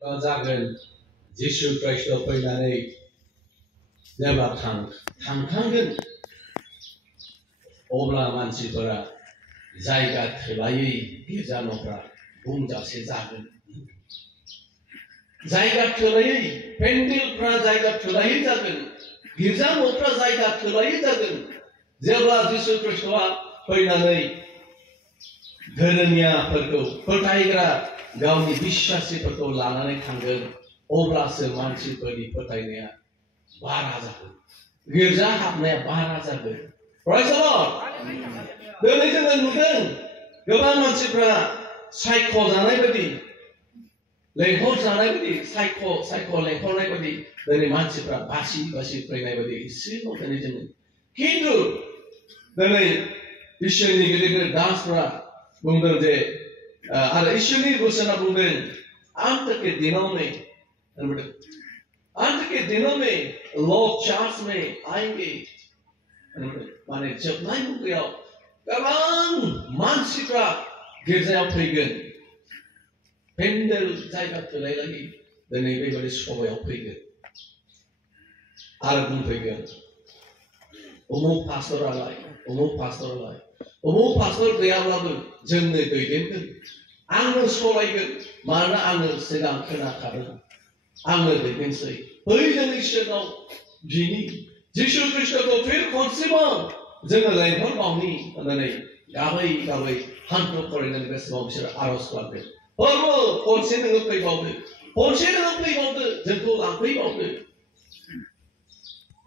जागोन जिसु ख्रीष्ट फैनानै जेब्ला थांखांगोन अब्ला मानसिफोरा जायगा थोलायै गिर्जा न'फ्रा बुंजासे जागोन जायगा थोलायै पेन्डेलफ्रा जायगा थोलायै जागोन गिर्जा न'फ्रा जायगा थोलायै जागोन जेब्ला जिसु ख्रीष्टआ फैनानै धोरोमियाफोरखौ फोथायग्रा गावनि बिश्वासीफोरखौ लानानै थांगोन अब्लासो मानसिफोरनि फोथायनाया बारा जागोन गिर्जा हाबनाया बारा जागोन Praise the Lord दिनै जोङो नुदों गोबां मानसिफ्रा सायख'जानाय बायदि लेंहरजानाय बायदि सायख' लेंहरनाय बायदि दिनै मानसिफ्रा बासि फैनाय बायदि एसेल' दिनै जोङो खिन्थु दिनै इसोरनि गिदिर गिदिर दासफ्रा बुंदों जे आरो इसोरनि बोसोना बुंदों अंत के दिनों में लोग चार्च में आएंगे माने जोबनाय मुगायाव गोबां मानसिफ्रा गिर्जायाव फैगोन पेन्डेल जायगा थोलायलायै दिनै बेबायदि सभायाव फैगोन आरो बुंफैगोन उमुक पास्टरालाय उमुक पास्टर गैयाब्लाबो जोंनो दैदेनगोन आंनो सलायगोन मानोना आंनो सिगां खोनाखादों आंनो दैदेनसै बै जों इसोरनाव बिनि जिसु ख्रीष्टखौ फिन खनसेबाव जोङो लेंहरबावनि होननानै गाबै हान्थु खरायनानै बे समाव बिसोर आर'ज खालामदों प्रभु खनसे नोङो फैबावदो जोंखौ लांफैबावदो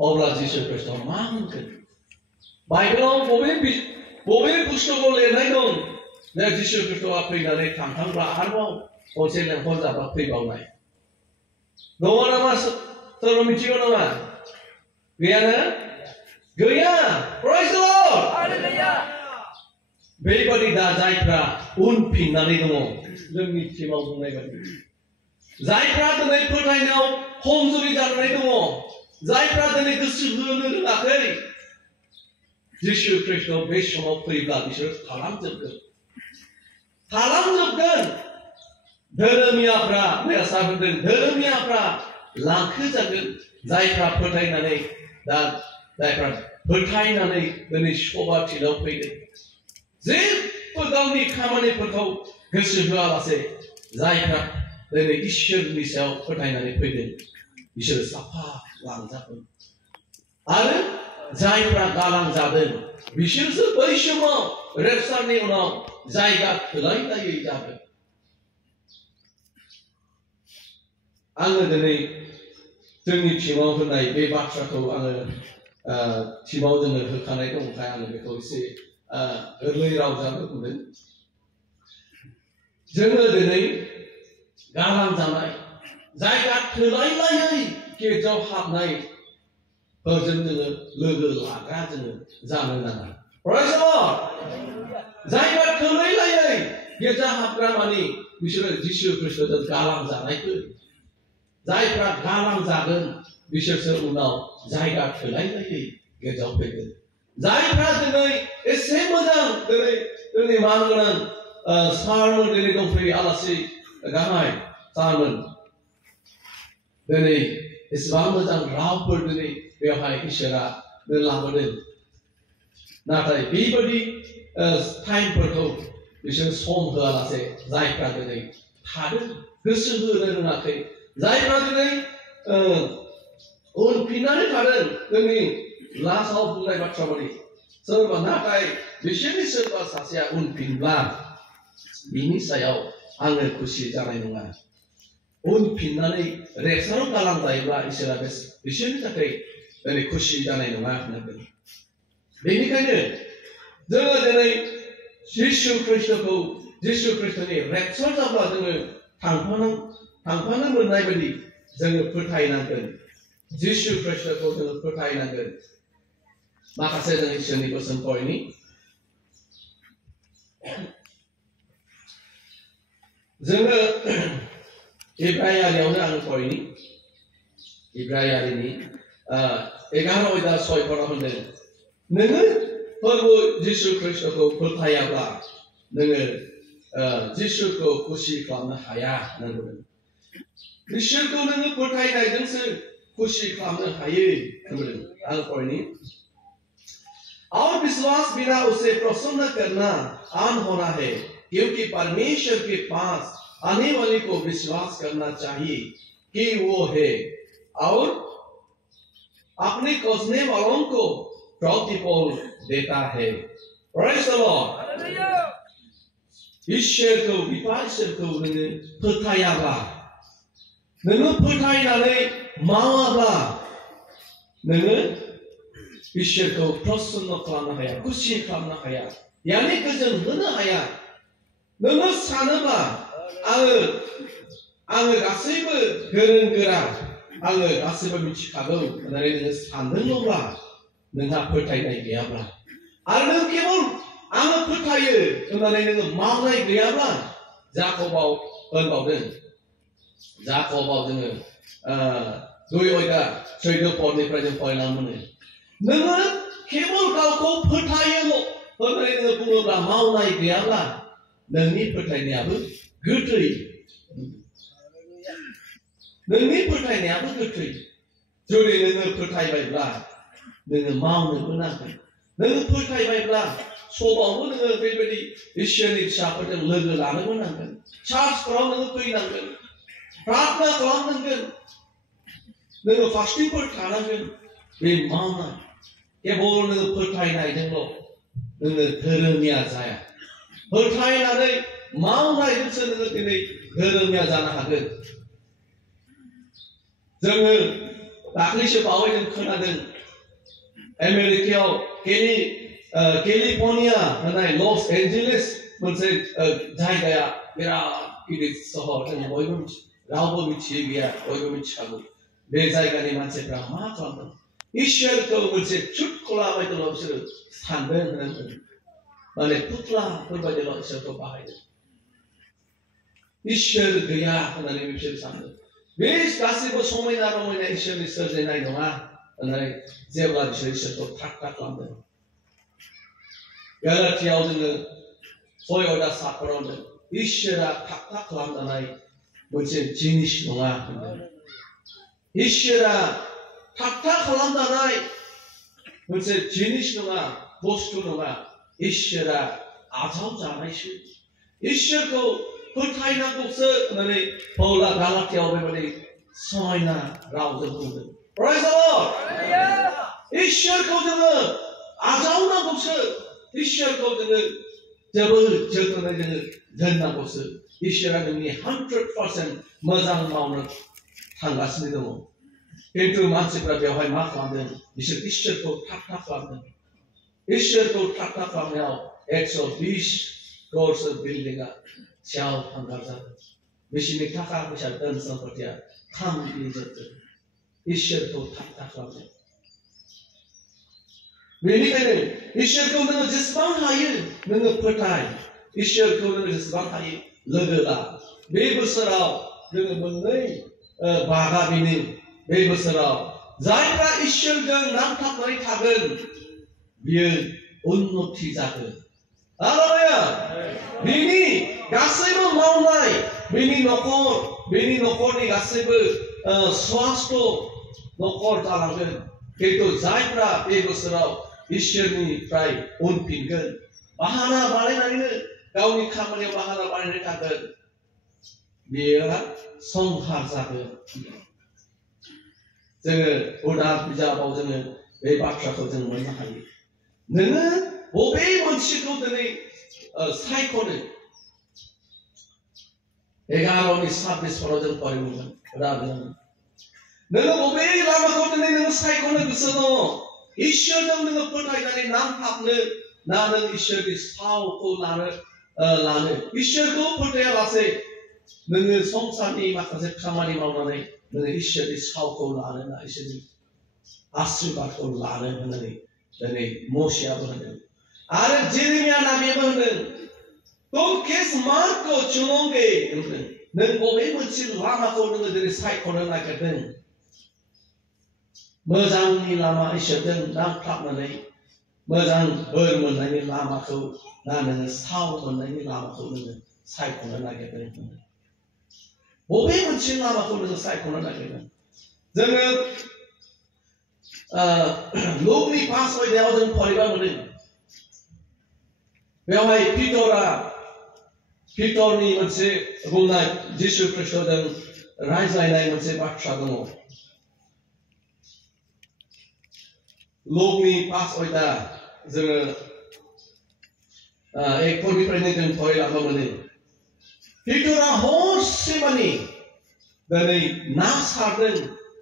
अब्ला जिसु ख्रीष्टआ मा होनगोन बाइबेलाव बबे बुस्थुखौ लिरनाय दं जे जिसु ख्रीष्टआ फैनानै थांखांब्ला आरोबाव खनसे लेंहरजाब्ला फैबावनाय दङ नामा सोरबा मिथिगौ नामा गैया Praise the Lord बेबायदि दा जायफ्रा उनफिननानै दङ जोंनि टिमाव बुंनाय बायदि जायफ्रा दिनै फोथायनायाव खमजुरि जानानै दङ जायफ्रा दिनै गोसो होनो रोङाखै जिसु ख्रीष्ट बे समाव फैब्ला बिसोर थालांजोबगोन धोरोमियाफ्रा लांखोजागोन जायफ्रा फोथायनानै दिनै सभाथिलियाव फैदों जेबो गावनि खामानिफोरखौ गोसो होआलासे जायफ्रा दिनै इसोरनि सायाव फोथायनानै फैदों बिसोर साफा लांजागोन आरो जायफ्रा गालांजादों बिसोरसो बै समाव रेपचारनि उनाव जायगा थोलायलायै जागोन आङो दिनै जोंनि टिमाव होनाय बे बाथ्राखौ आङो टिमाव जोङो होखानाय दंखाय आङो बेखौ एसे गोरलै रावजों बुंदों जोङो दिनै गालांजानाय जायगा थोलायलायै गिर्जायाव हाबनायफोरजों जोङो लोगो लाग्रा जोङो जानो नाङा Praise the Lord जायगा थोलायलायै गिर्जा हाबग्रा मानि बिसोरो जिसु ख्रीष्टजों गालांजानायफोर जायफ्रा गालांजागोन बिसोरसो उनाव जायगा थोलायलायै गिर्जायाव फैगोन जायफ्रा दिनै एसे मोजां दिनै मान गोनां सारमोन दिनै दंफैयो आलासि गाहाय सारमोन दिनै एसेबां मोजां रावफोर दिनै बेवहाय इसोरा लाबोदों नाथाय बेबायदि टाइमफोरखौ बिसोर सम होआलासे जायफ्रा दिनै थादों गोसो होनो रोङाखै जायफ्रा दिनै उनफिननानै थादों जोंनि लास्टआव बुंनाय बाथ्रा बायदि सोरबा नाथाय बिसोरनि सोरबा सासेया उनफिनब्ला बिनि सायाव आङो खुसि जानाय नङा उनफिननानै रेपचाराव गालांजायोब्ला इसोरा बिसोरनि थाखाय दिनै खुसि जानाय नङा होननांगोन बेनिखायनो जोङो दिनै जिसु ख्रीष्टनि रेपचार जाब्ला जोङो थांफानो मोननाय बायदि जोङो फोथायनांगोन जिसु ख्रीष्टखौ जोङो फोथायनांगोन माखासे जों इसोरनि बोसोन फरायनि जोङो इब्रायारियावनो आङो फरायनि इब्रायारिनि 11:6 होनदों नोङो प्रभु जिसु ख्रीष्टखौ फोथायाब्ला नोङो जिसुखौ खुसि खालामनो हाया होननानै इसोरखौ नोङो फोथायनायजोंसो खुसि खालामनो हायो होनदों आं फरायनि और विश्वास बिना उसे प्रसन्न करना आन होना है क्योंकि परमेश्वर के पास आने वाले को विश्वास करना चाहिए कि वो है और अपने खोजने वालों को प्रतिफल देता है Praise the Lord इसोरखौ बिफा इसोरखौ नोङो फोथायाब्ला नोङो फोथायनानै मावाब्ला नोङो इसोरखौ प्रसन्न खालामनो हाया खुसि खालामनो हाया यानि गोजोन होनो हाया नोङो सानोब्ला आङो गासैबो गोरों गोरा आङो गासैबो मिथिखागौ होननानै नोङो सानदोंब्ला नोंहा फोथायनाय गैयाब्ला आरो नों केवल आङो फोथायो होननानै नोङो मावनाय गैयाब्ला जाकबाव होनबावदों जाकबाव जोङो 2 अध्याय 14 पदनिफ्राय जों फरायना मोनो नोङो केवल गावखौ फोथायोल' होननानै नोङो बुङोब्ला मावनाय गैयाब्ला नोंनि फोथायनायाबो गोथै नोंनि फोथायनायाबो गोथै जुदि नोङो फोथायबायब्ला नोङो मावनोबो नांगोन नोङो फोथायबायब्ला समावबो नोङो बेबायदि इसोरनि फिसाफोरजों लोगो लानोबो नांगोन चार्चफोराव नोङो फैनांगोन प्रार्थना खालामनांगोन नोङो फास्टिंफोर थानांगोन बे मावनाय केवल नोङो फोथायनायजोंल' नोङो धोरोमिया जाया फोथायनानै मावनायजोंसो नोङो दिनै धोरोमिया जानो हागोन जोङो दाख्लैसो बावै जों खोनादों आमेरिकायाव केलिफर्निया होननाय लस एन्जेलिस मोनसे जायगाया बिराद गिदिर सहर जों बयबो रावबो मिथियै गैया बयबो मिथिखागौ बे जायगानि मानसिफ्रा मा खालामदों इसोरखौ मोनसे चुटकुला बायदिल' बिसोरो सानदों होननानै माने पुतलाफोर बायदिल' इसोरखौ बाहायदों इसोर गैया होननानै बिसोर सानदों बे गासैबो समायना रमायना इसोरनि सोरजिनाय नङा होननानै जेब्ला बिसोर इसोरखौ ठाट्टा खालामदों गलातियाव जोङो 6 अध्याय 7 फोराव होनदों इसोरा ठाट्टा खालामजानाय मोनसे जिनिस नङा होनदों इसोरा ठाट्टा खालामजानाय मोनसे जिनिस नङा बुस्थु नङा इसोरा आजावजानायसो इसोरखौ फोथायनांगौसो होननानै पौला गालातियाव बेबायदि समायना रावजों बुंदों Praise the Lord इसोरखौ जोङो आजावनांगौसो इसोरखौ जोङो जोबोद जोथोनै जोङो दोननांगौसो इसोरा नोंनि 100% मोजां मावनो थांगासिनो दङ खिन्थु मानसिफ्रा बेवहाय मा खालामदों बिसोर इसोरखौ ठाट्टा खालामदों इसोरखौ ठाट्टा खालामनायाव 120 करोड़सो बिल्डिंआ सियाव थांगार जादों बिसोरनि थाखा फैसा धोन सम्पथिया खामग्लिजोबदों इसोरखौ ठाट्टा खालामदों बेनिखायनो इसोरखौ नोङो जेसेबां हायो नोङो फोथाय इसोरखौ नोङो जेसेबां हायो लोगो ला बे बोसोराव जोङो मोननै बागा बेनो बे बोसोराव जायफ्रा इसोरजों नांथाबनानै थागोन बियो उन्नति जागोन हालेलुया बिनि गासैबो मावनाय बिनि नखरनि गासैबो स्वास्थ्य नखर जालांगोन खिन्थु जायफ्रा बे बोसोराव इसोरनिफ्राय उनफिनगोन बाहाना बानायनानैनो गावनि खामानियाव बाहाना बानायनानै थागोन बेयो संहार जागोन जोङो उदार बिजाबाव जोङो बे बाथ्राखौ जों मोननो हायो नोङो बबे मोनसेखौ दिनै सायख'नो 11:26 फोराव जों फरायदोंमोन नोङो बबे लामाखौ दिनै नोङो सायख'नो गोसो दङ इसोरजों नोङो फोथायनानै नांथाबनो ना नों इसोरनि सावखौ लानो इसोरखौ फोथायालासे नोङो संसारनि माखासे खामानि मावनानै नोङो इसोरनि सावखौ लानो ना इसोरनि आशीर्बादखौ लानो होननानै दिनै मोसेयाबो होनदों आरो जेरेमिया नाबियाबो होनदों तुम किस मार्ग को चुनोगे होनदों नों बबे मोनसे लामाखौ नोङो दिनै सायख'नो नागिरदों मोजांनि लामा इसोरजों नांथाबनानै मोजां बोर मोननायनि लामाखौ ना नोङो साव मोननायनि लामाखौ नोङो सायख'नो नागिरदों बबे मोनसे लामाखौ नोङो सायख'नो नागिरगोन जोङो लुकनि 5 अध्यायाव जों फरायबा मोनो बेवहाय पिटरनि मोनसे बुंनाय जिसु ख्रिस्टजों रायज्लायनाय मोनसे बाथ्रा दङ लुकनि 5 अध्याय जोङो 1 पदनिफ्रायनो जों फरायलांबा मोनो पिटरा हरसेमानि दिनै ना सारदों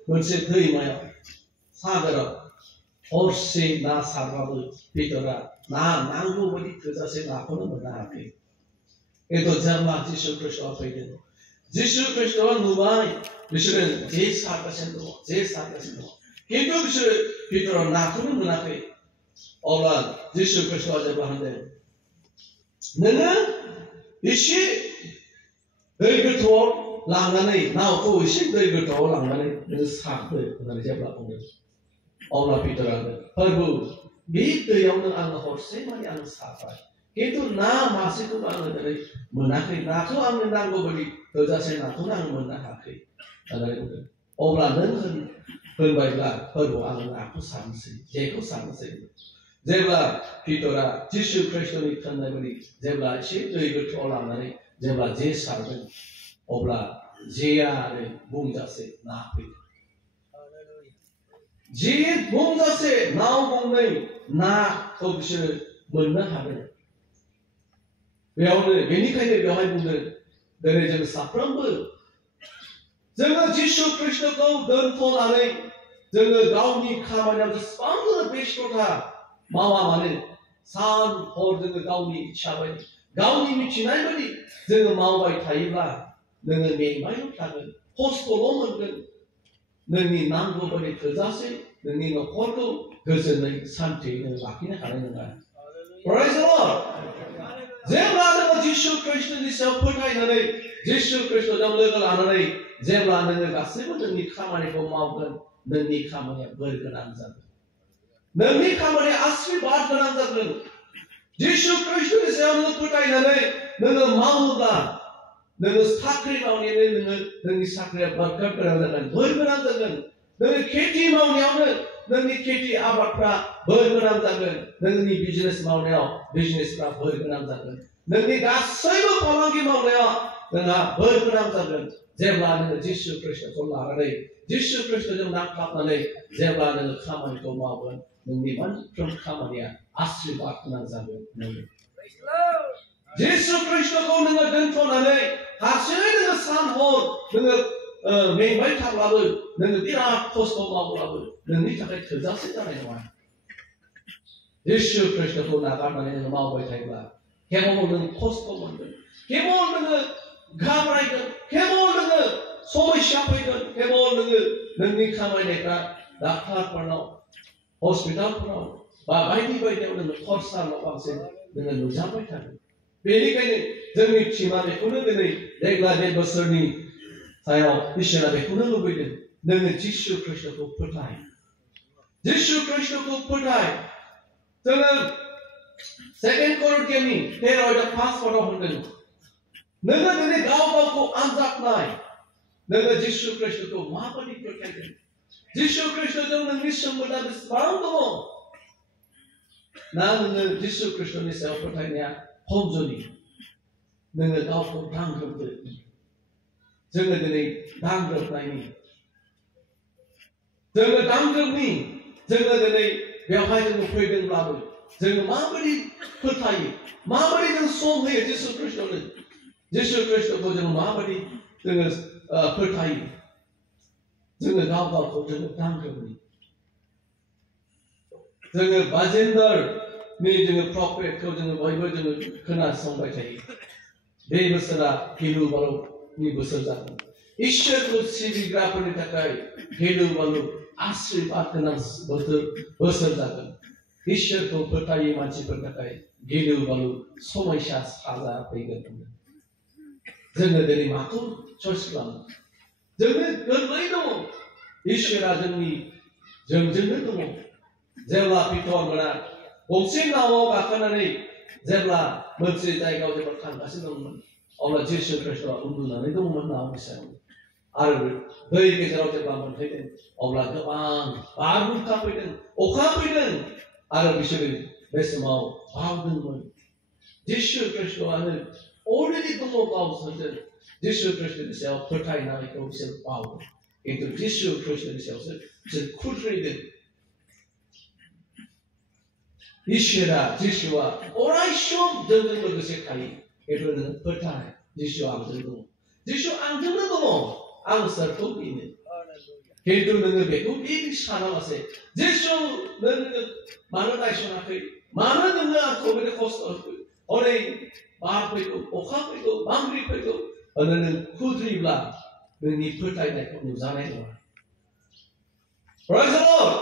मोनसे दैमायाव सागोराव हरसे ना सारबाबो पिटरा ना नांगौ बायदि थोजासे नाखौनो मोननो हायाखै खिन्थु जेब्ला जिसु ख्रिस्टआ फैदों जिसु ख्रिस्टआ नुबाय बिसोरो जे सारगासिनो दङ खिन्थु बिसोरो पिटरा नाखौनो मोनाखै अब्ला जिसु ख्रिस्टआ जेब्ला होनदों नोङो एसे दै गोथौआव लांनानै नावखौ एसे दै गोथौआव लांनानै नोङो सारदो होननानै जेब्ला बुंदों अब्ला पिटरा प्रभु बे दैयावनो आङो हरसे माने आं सारबाय खिन्थु ना मासेखौबो आङो दिनै मोनाखै नाखौ आंनो नांगौ बायदि थोजासे नाखौनो आं मोननो हायाखै होननानै बुंदों अब्ला नों होनबायब्ला प्रभु आङो नाखौ सारनोसै जेखौ सारनोसै जेब्ला पिटरा जिसु ख्रिस्टनि थोननाय बायदि जेब्ला एसे दै गोथौआव लांनानै जेब्ला जे सारदों अब्ला जेया आरो बुंजासे ना फैदों जे बुंजासे नाव गंनै नाखौ बिसोरो मोननो हादों बेनिखायनो बेवहाय बुंदों दिनै जों साफ्रोमबो जोङो जिसु ख्रिस्टखौ दोनथ'नानै जोङो गावनि खामानियाव जेसेबां जोङो बेस्थ'था मावा मानो सान हर जोङो गावनि इच्छा बायदि गावनि मिथिनाय बायदि जोङो मावबाय थायोब्ला नोङो मेंबायल' थागोन खस्थ'ल' मोनगोन नोंनि नांगौ बायदि थोजासे नोंनि न'खरखौ गोजोनै सान्थियै लाखिनो हानाय नङा Praise the Lord जेब्ला नोङो जिसु ख्रिस्टनि सायाव फोथायनानै जिसु ख्रिस्टजों लोगो लानानै जेब्ला नोङो गासैबो नोंनि खामानिखौ मावगोन नोंनि खामानिया बोर गोनां जागोन नोंनि खामानिया आशीर्बाद गोनां जागोन जिसु ख्रिस्टनि सायाव नोङो फोथायनानै नोङो मावोब्ला नोङो साख्रि मावनायावनो नोंनि साख्रिया बरकत गोनां जागोन बोर गोनां जागोन नोङो खेथि मावनायावनो नोंनि खेथि आबादफ्रा बोर गोनां जागोन नोंनि बिजनेस मावनायाव बिजनेसफ्रा बोर गोनां जागोन नोंनि गासैबो फालांगि मावनायाव नोंहा बोर गोनां जागोन जेब्ला नोङो जिसु ख्रिस्टखौ लानानै जिसु ख्रिस्टजों नांथाबनानै जेब्ला नोङो खामानिखौ मावगोन नोंनि मोनफ्रोम खामानिया आशीर्बाद गोनां जागोन जिसु ख्रिस्टखौ नोङो दोनथ'नानै हारसिङै नोङो सान हर नोङो मेंबाय थाब्लाबो नोङो बिराद खस्थ' मावब्लाबो नोंनि थाखाय थोजासे जानाय नङा जिसु ख्रिस्टखौ नागारनानै नोङो मावबाय थायोब्ला केवल नों खस्थ' मोनगोन केवल नोङो घाबरायगोन केवल नोङो समस्या फैगोन केवल नोङो नोंनि खामायनायफ्रा डाक्टारफोरनाव हस्पिटालफोराव बा बायदि बायदियाव नोङो खरसाल' बांसिन नोङो नुजाबाय थागोन बेनिखायनो जोंनि टिमा बेखौनो दिनै देग्लाय बे बोसोरनि सायाव इसोरा बेखौनो लुबैदों नोङो जिसु ख्रिस्टखौ फोथाय जिसु ख्रिस्टखौ फोथाय जोङो 2 करिन्थियानि 13 अध्याय 5 पदआव होनदों नोङो दिनै गाव गावखौ आनजाद नाय नोङो जिसु ख्रिस्टखौ माबायदि फोथायदों जिसु ख्रिस्टजों नोंनि सोमोन्दोआ बेसेबां दङ ना नोङो जिसु ख्रिस्टनि सायाव फोथायनाया खमजुरि नोङो गावखौ दांग्रोमदो जोङो दिनै दांग्रोमनायनि जोङो दिनै बेवहाय जोङो फैदोंब्लाबो जोङो माबोरै फोथायो माबोरै जों सम होयो जिसु ख्रिस्टनो जिसु ख्रिस्टखौ जों माबोरै जोङो फोथायो जोङो गाव गावखौ जोङो दांग्रोमनि जोङो बाजेन्दारनि जोङो प्रफेटखौ जोङो बयबो जोङो खोनासंबाय थायो बे बोसोरा गिलु बालुनि बोसोर जागोन इसोरखौ सिबिग्राफोरनि थाखाय गिलु बालु आशीर्बाद गोनां बोसोर जागोन इसोरखौ फोथायै मानसिफोरनि थाखाय गिलु बालु समयसा साजा फैगोन जोङो दिनै माखौ चइस खालामो जोंनो गोरलै दङ इसोरा जोंजोंनो दङ जेब्ला पिटरमोना गंसे नावाव गाखोनानै जेब्ला मोनसे जायगायाव जेब्ला थांगासिनो दंमोन अब्ला जिसु ख्रिस्टआ उन्दुनानै दंमोन नावनि सायाव आरो दै गेजेराव जेब्ला मोनफैदों अब्ला गोबां बारहुंखा फैदों अखा फैदों आरो बिसोरो बे समाव बावदोंमोन जिसु ख्रीष्टआनो अलरेडि दङ गावसोरजों जिसु ख्रीष्टनि सायाव फोथायनायखौ बिसोर बावदों खिन्थु जिसु ख्रीष्टनि सायावसो बिसोर खुद्रिदों इसोरा जिसुआ अराय सम जोंजों लोगोसे थायो खिन्थु नों फोथाय जिसु आंजों दङ जिसु आंजोंनो दङ आं सोरखौ गिनो खिन्थु नोङो बेखौ बिदि सानालासे जिसु नोङो मानो नायसनाखै मानो नोङो आंखौ बिदि खस्थ' हरै बार फैगौ अखा फैगौ बांग्रि फैगौ नों खुद्रिब्ला नोंनि फोथायनायखौ नुजानाय नङा Praise the Lord.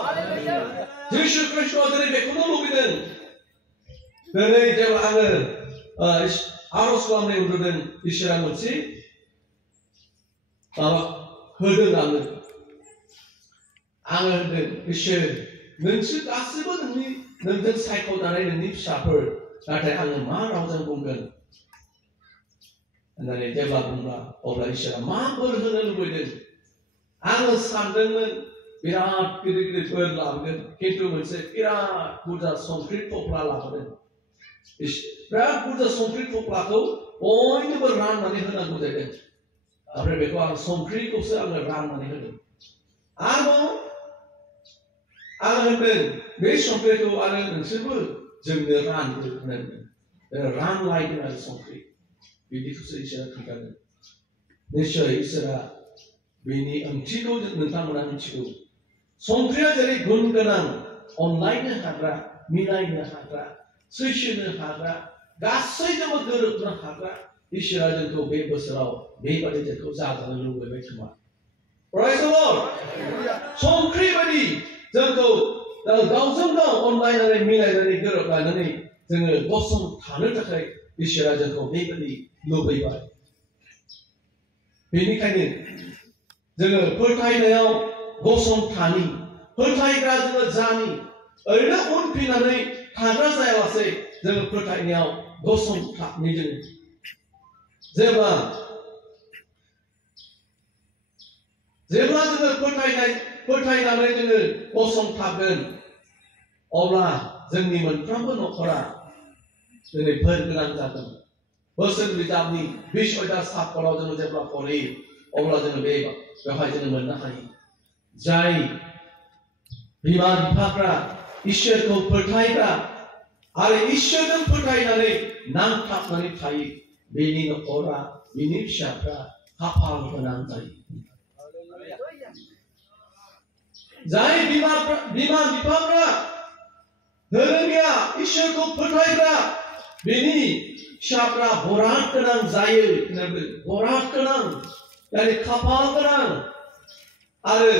जिसु ख्रीष्टआ दिनै बेखौनो लुबैदों दिनै जेब्ला आङो आरज खालामनाय नुदों इसोरा मोनसे माबा होदों आङो होनदों इसोर नोंसोर गासिबो नोंजों सायख'जानाय नोंनि फिसाफोर नाथाय आङो मा रावजों बुंगोन होननानै जेब्ला बुंब्ला अब्ला इसोरा मा बोर होनो लुबैदों आङो सानदोंमोन बिराद गिदिर गिदिर बोर लाबोगोन खिन्थु मोनसे बिराद बुरजा संख्रि थफ्ला लाबोदों बिराद बुरजा संख्रि थफ्लाखौ बयनोबो राननानै होनांगौ जादों ओमफ्राय बेखौ आं संख्रिखौसो आङो राननानै होदों आरोबाव आं होनदों बे संख्रिखौ आरो नोंसोरबो जोंनो रानदो होनदों रानलायदों आरो संख्रि बिदिखौसो इसोरा खोन्थादों निश्चय इसोरा बेनि ओंथिखौ नोंथांमोना मिथिगौ संख्रिया जेरै गुन गोनां अनलायनो हाग्रा मिलायनो हाग्रा सैसोनो हाग्रा गासैजोंबो गोरोबनो हाग्रा इसोरा जोंखौ बे बोसोराव बेबादि जोंखौ जाजानो लुबैबाय खोमा Praise the Lord. संख्रि बायदि जोंखौ गावजों गाव अनलायनानै मिलायनानै गोरोबलायनानै जोङो गसंथानो थाखाय इसोरा जोंखौ बेबादि लुबैबाय बेनिखायनो जोङो फोथायनायाव गसंथानि फोथायग्रा जोङो जानि ओरैनो उनफिननानै थाग्रा जायालासे जोङो फोथायनायाव गसंथानि जोङो जेब्ला जोङो फोथायनानै जोङो गसंथागोन अब्ला जोंनि मोनफ्रोमबो न'खरा दिनै बोर गोनां जागोन बोसोन बिजाबनि 20 अध्याय 7 पदाव जोङो जेब्ला फरायो अब्ला जोङो बेवहाय जोङो मोननो हायो जाय बिमा बिफाफ्रा इसोरखौ फोथायग्रा आरो इसोरजों फोथायनानै नांथाबनानै थायो बेनि न'खरा बिनि फिसाफ्रा खाफाल गोनां जायो जाय बिमा बिफाफ्रा धोरोमिया इसोरखौ फोथायग्रा बेनि फिसाफ्रा बराद गोनां जायो बराद गोनां यानी खाफाल गोनां आरो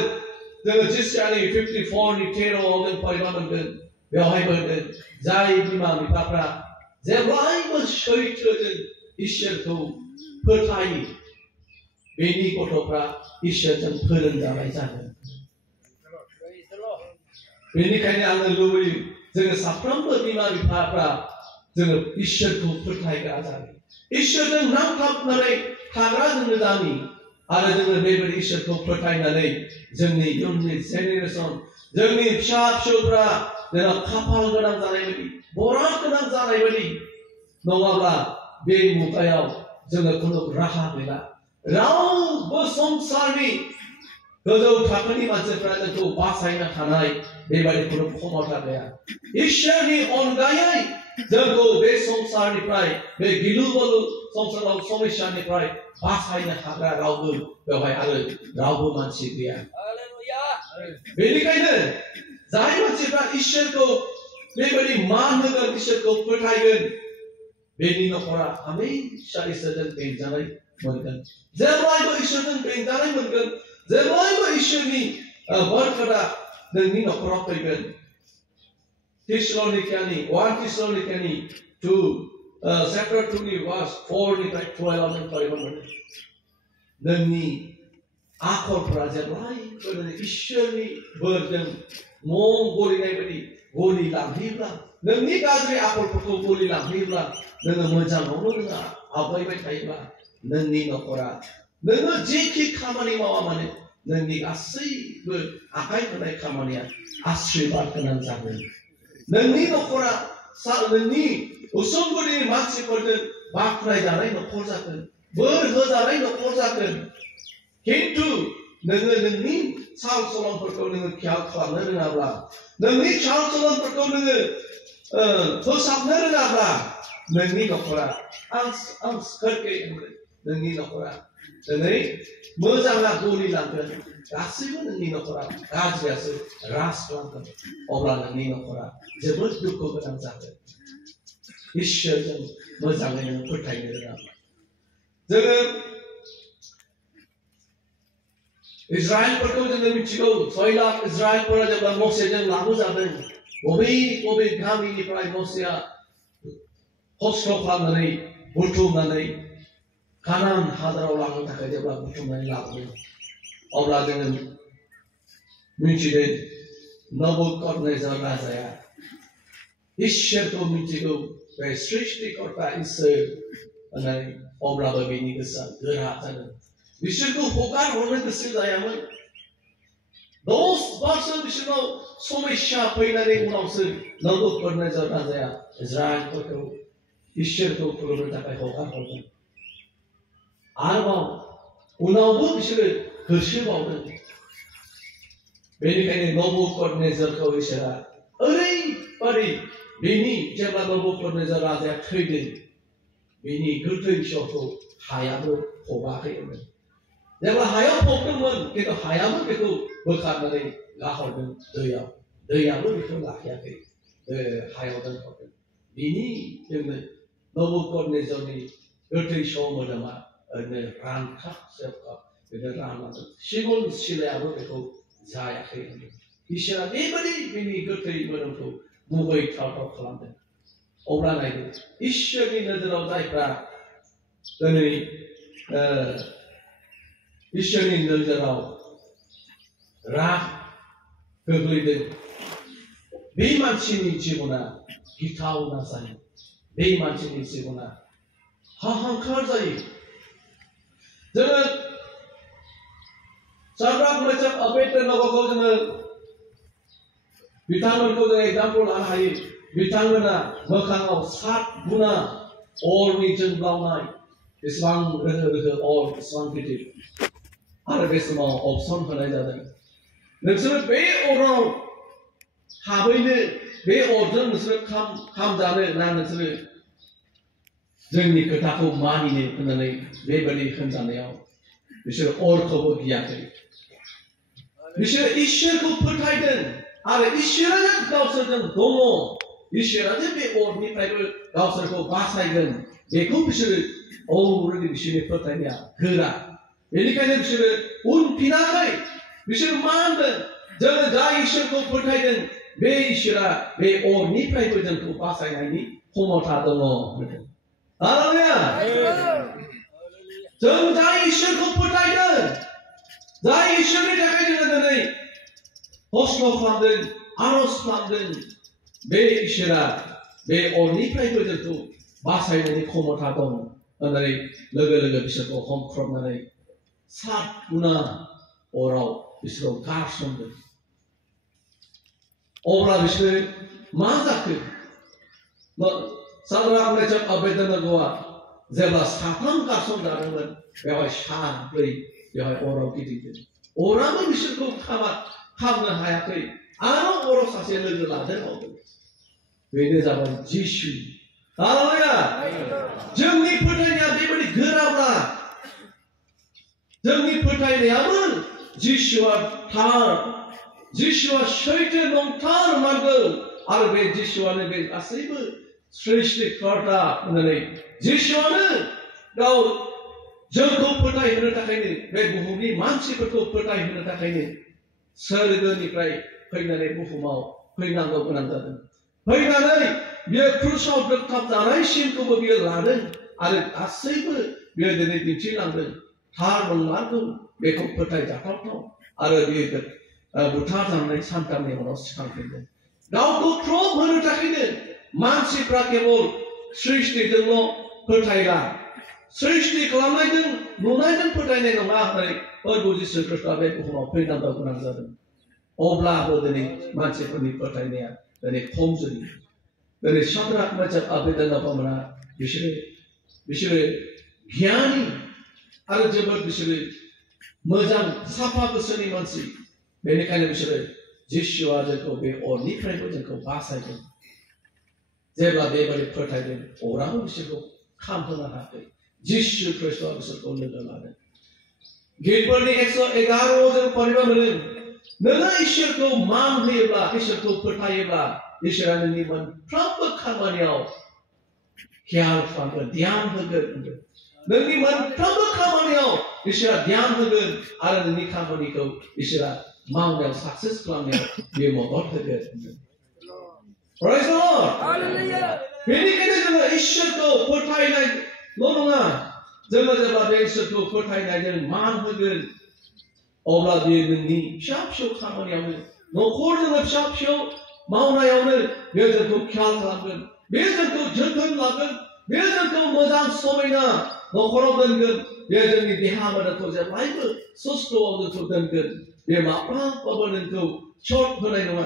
जोङो जिसानि 54 नि 13 आव जों फरायबा मोनगोन बेवहाय मोनगोन जाय बिमा बिफाफ्रा जेब्लायबो सैथोजों इसोरखौ फोथायो बेनि गथ'फ्रा इसोरजों फोरोंजानाय जागोन बेनिखायनो आङो लुबैयो जोङो साफ्रोमबो बिमा बिफाफ्रा जोङो इसोरखौ फोथायग्रा जायो इसोरजों नांथाबनानै थाग्रा जोङो जानि आरो जोङो बेबायदि इसोरखौ फोथायनानै जोंनि इयुननि जेनेरेसन जोंनि फिसा फिसौफ्रा जेराव खाफाल गोनां जानाय बायदि बराद गोनां जानाय बायदि नङाब्ला बे मुगायाव जोङो खुनु राहा गैला रावबो संसारनि गोजौ थाखोनि मानसिफ्रा जोंखौ बासायनो हानाय बेबायदि खुनु क्षमता गैया इसोरनि अनगायै जोंखौ बे संसारनिफ्राय बे गिलु बालु संसाराव समस्यानिफ्राय बासायनो हाग्रा रावबो बेवहाय आरो रावबो मानसि गैया बेनिखायनो जाय मानसिफ्रा इसोरखौ बेबायदि मान होगोन इसोरखौ फोथायगोन बेनि न'खरा हमेशा इसोरजों बेंजानाय मोनगोन जेब्लायबो इसोरजों बेंजानाय मोनगोन जेब्लायबो इसोरनि बरकतआ नोंनि न'खराव फैगोन Thessalonians 1 Thessalonians 2 chapter 2 नि verse 4 निफ्राय 12 आव जों फरायनो मोनो नोंनि आखलफोरा जेब्लायबो इसोरनि बोरजों मं गलिनाय बायदि गलिलांहोयोब्ला नोंनि गाज्रि आखलफोरखौ गलिलांहोयोब्ला नोङो मोजाङावनो नोङो आवगायबाय थायोब्ला नोंनि न'खरा नोङो जेखि खामानि मावा माने नोंनि गासैबो आखाइ होनाय खामानिया आशीर्बाद गोनां जागोन नोंनि न'खरा नोंनि उसुंगुरिनि मानसिफोरजों बाख्नायजानाय न'खर जागोन बोर होजानाय न'खर जागोन खिन्थु नोङो नोंनि चाल चलनफोरखौ नोङो खेयाल खालामनो रोङाब्ला नोंनि चाल चलनफोरखौ नोङो फोसाबनो रोङाब्ला नोंनि न'खरा आं सोरके नोंनि न'खरा दिनै मोजाङा गलिलांगोन गासैबो नोंनि न'खरा गाज्रियासो राज खालामगोन अब्ला नोंनि न'खरा जोबोद दुखु गोनां जागोन इसोरजों मोजाङै नों फोथायनो रोङाब्ला जोङो इजराइलफोरखौ जोङो मिथिगौ 6 लाख इजराइलफोरा जेब्ला मसेजों लाबोजादों बबे गामिनिफ्राय मसेया खस्थ' खालामनानै बुथुमनानै कानान हादराव लांनो थाखाय जेब्ला बुथुमनानै लाबोदों अब्ला जोङो मिथिदों नबुकदनेजार राजाया इसोरखौ मिथिगौ बे सृष्टिकर्ता इसोर होननानै अब्लाबो बेनि गोसोआ गोरा जादों बिसोरखौ हगार हरनो गोसो जायामोन 10 बोसोर बिसोरनाव समस्या फैनानै उनावसो नबुकदनेजार राजाया इजराइलफोरखौ इसोरखौ खुलुमनो थाखाय हगार हरदों आरोबाव उनावबो बिसोरो होसोबावदों बेनिखायनो नबुकदनेजारखौ इसोरा ओरैबादि बेनि जेब्ला नबुकदनेजार राजाया थैदों बेनि गोथै सहखौ हायाबो फबाखैमोन जेब्ला हायाव फबदोंमोन खिन्थु हायाबो बेखौ बोखारनानै गाहरदों दैयाबो बेखौ लाखियाखै हायाव दोनहरदों बिनि जोंनो नबुकदनेजारनि गोथै सह मोदोमा ओरैनो रानखाब जोबखाब बेनो रानलांदों सिगुन सिलायाबो बेखौ जायाखै इसोरा बेबायदि बिनि गोथै मोदोमखौ मुगैथावथाव खालामदों अब्ला नायदो इसोरनि नोजोराव जायफ्रा दिनै इसोरनि नोजोराव राग गोग्लैदों बे मानसिनि जिबना गिथावना जायो बे मानसिनि जिबना हाहाकार जायो जोङो साद्राक मेसाक अबेदनेग'खौ जोङो बिथांमोनखौ जों एग्जाम्पल लानो हायो बिथांमोना मोखाङाव 7 गुना अरनि जोंब्लावनाय बेसेबां रोहो अर बेसेबां गिदिर आरो बे समाव अपसन होनाय जादों नोंसोरो बे अराव हाबैनो बे अरजों नोंसोरो खामजानो ना नोंसोरो जोंनि खोथाखौ मानिनो होननानै बेबायदि होनजानायाव बिसोर अरखौबो गियाखै बिसोर इसोरखौ फोथायदों आरो इसोरानो गावसोरजों दङ इसोरानो बे अरनिफ्रायबो गावसोरखौ बासायगोन बेखौ बिसोरो अलरेडि बिसोरनि फोथायनाया गोरा बेनिखायनो बिसोरो उनफिनाखै बिसोर मा होनदों जोङो जाय इसोरखौ फोथायदों बे इसोरा बे अरनिफ्रायबो जोंखौ बासायनायनि क्षमता दङ होनदों हालेलुया जों जाय इसोरखौ फोथायदों जाय इसोरनि थाखाय जोङो दिनै खस्थ' खालामदों आर'ज खालामदों बे इसोरा बे अरनिफ्रायबो जोंखौ बासायनायनि क्षमता दं होननानै लोगो लोगो बिसोरखौ हमख्रबनानै 7 गुना अराव बिसोरखौ गारसनदों अब्ला बिसोरो मा जाखो साद्राक मेसाक अबेदनेग'आ जेब्ला 3 गारसन जादोंमोन बेवहाय 7 बेवहाय अराव गिदिंदों अराबो बिसोरखौ खामनो हायाखै आरो अराव सासे लोगो लादेरबावदों बेनो जाबाय जिसु हालेलुया जोंनि फोथायनाया बेबायदि गोराब्ला जोंनि फोथायनायाबो जिसुआ थार जिसुआ सैथो नंथार मार्ग आरो बे जिसुआनो बे गासैबो सृष्टिकर्ता होननानै जिसुआनो गाव जोंखौ फोथायहोनो थाखायनो बे बुहुमनि मानसिफोरखौ फोथायहोनो थाखायनो सोरगोनिफ्राय फैनानै बुहुमाव फैनांगौ गोनां जादों फैनानै बियो क्रुसाव दोनथाब जानायसिमखौबो बियो लादों आरो गासैबो बियो दिनै दिन्थिलांदों थार नंमारगौ बेखौ फोथायजाथावथाव आरो बियो बुथारजानाय सानथामनि उनाव सिखारफिनदों गावखौ प्रुफ होनो थाखायनो मानसिफ्रा केवल सृष्टिजोंल' फोथायला सृष्टि खालामनायजों नुनायजों फोथायनाय नङा होननानै प्रभु जिसु ख्रीष्टआ बे बुहुमाव फैनांगौ गोनां जादों अब्लाबो दिनै मानसिफोरनि फोथायनाया दिनै खम जायो दिनै साब्राक मेसाक आबेदनागमोना बिसोरो गियानि आरो जोबोद बिसोरो मोजां साफा गोसोनि मानसि बेनिखायनो बिसोरो जिसुआ जोंखौ बे अरनिफ्रायबो जोंखौ बासायदों जेब्ला बेबायदि फोथायदों अराबो बिसोरखौ खामहोनो हायाखै जिसु ख्रीष्टआ बिसोरखौ लोगो लादों गितफोरनि 111 जों फरिबा मोनो नोङो इसोरखौ मान होयोब्ला इसोरखौ फोथायोब्ला इसोरा नोंनि मोनफ्रोमबो खामानियाव ख्याल खालामगोन ध्यान होगोन नोंनि मोनफ्रोमबो खामानियाव इसोरा ध्यान होगोन आरो नोंनि खामानिखौ इसोरा मावनायाव साक्सेस खालामनायाव बे मदद होगोन Praise the Lord. Hallelujah. बेनिखायनो जोङो इसोरखौ फोथायनायल' नङा जोङो जेब्ला बे इसोरखौ फोथायनायजों मान होगोन अब्ला बेयो नोंनि फिसा फिसौ खामानियावनो न'खरजों फिसा फिसौ मावनायावनो बे जोंखौ ख्याल खालामगोन बे जोंखौ जोथोन लागोन बे जोंखौ मोजां समायना न'खराव दोनगोन बे जोंनि देहा मोदोमखौ जेब्लायबो सुस्थ'आव जोंखौ दोनगोन बे माब्लाबाबो नोंखौ सर्ट होनाय नङा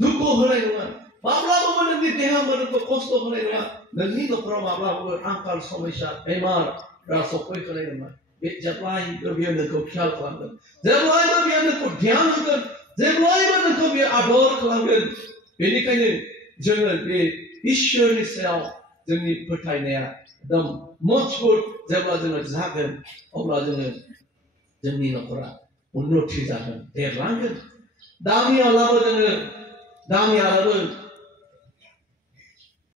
दुखु होनाय नङा माब्लाबाबो नोंनि देहा मोदोमखौ खस्थ' होनाय नङा नोंनि न'खराव माब्लाबाबो आंखाल समस्या बेमार सफैहोनाय नङा बे जेब्लायबो बियो नोंखौ ख्याल खालामगोन जेब्लायबो बियो नोंखौ ध्यान होगोन जेब्लायबो नोंखौ बियो आदर खालामगोन बेनिखायनो जोङो बे इसोरनि सायाव जोंनि फोथायनाया एकदम मजबुत जेब्ला जोङो जागोन अब्ला जोङो जोंनि न'खरा उन्नति जागोन देरलांगोन दामियालाबो